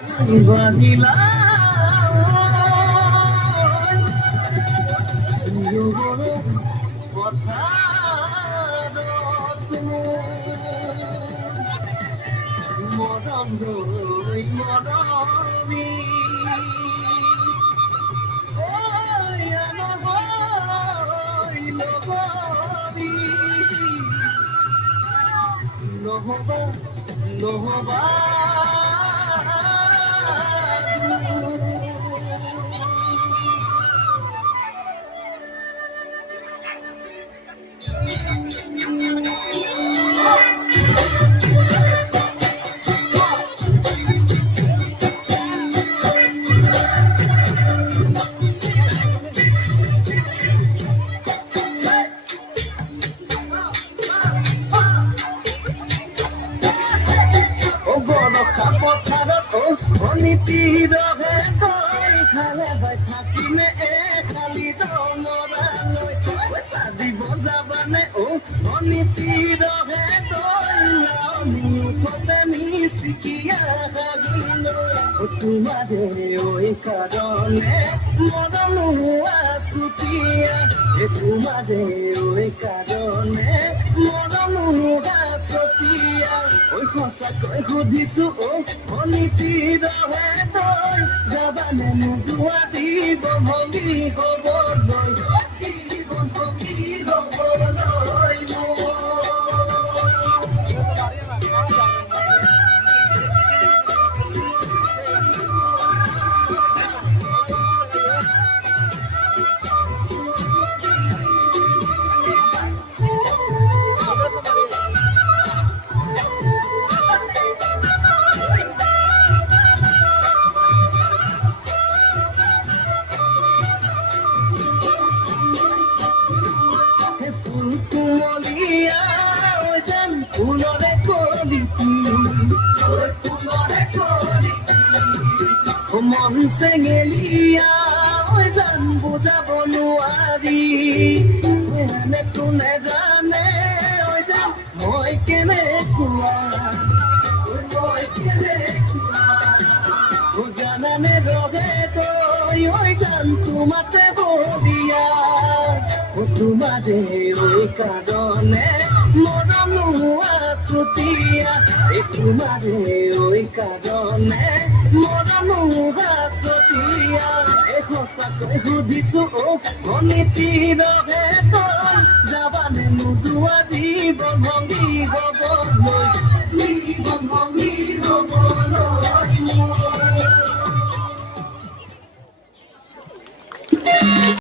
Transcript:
বাহিলা কথা মরম রই মরমি নহবা নহবা নীতির খালে ভাই থাকিলে খালি দনরালৈ সাজিব যাবানে নীতির মুঠতে মিচিকিয়া সাজিল তোমারে ওই কারণে মরম হোৱা ছুটিয়া তোমাৰে ওই কাৰণে মৰম হোৱা ছটিয়া ওই সঁচাকৈ সুধিছো নীতিৰ তই যাবানে নোযোৱা জীৱন ভংগী হবলৈ জীৱন ভংগী হবলৈ ফুলৰে কলিতি ফুলৰে কলিতি মন চেঙেলিয়া জান বুজাব নোৱাৰি এনে কোনে জানে জান মই কেনেকুৱা জানানে ৰহে তই জান তোমাতে বলিয়া তোমাৰে ওই কাৰণে মৰম হোৱা ছুটিয়া তোমাৰে ওই কাৰণে মৰম হোৱা ছটিয়া সঁচাকৈ সুধিছো নীতিৰ তই যাবানে নোযোৱা জীৱন ভংগী হবলৈ জীৱন ভংগী হব